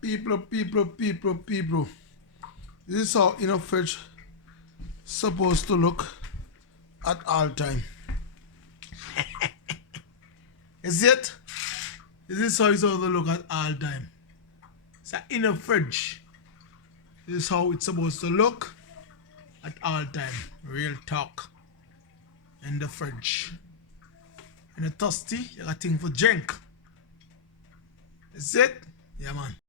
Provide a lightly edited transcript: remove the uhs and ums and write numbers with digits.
People. This is how in a fridge supposed to look at all time. Is it? This is how it's supposed to look at all time. So in a fridge, this is how it's supposed to look at all time. Real talk. In the fridge. And a thirsty, you got a thing for drink. Is it? Yeah, man.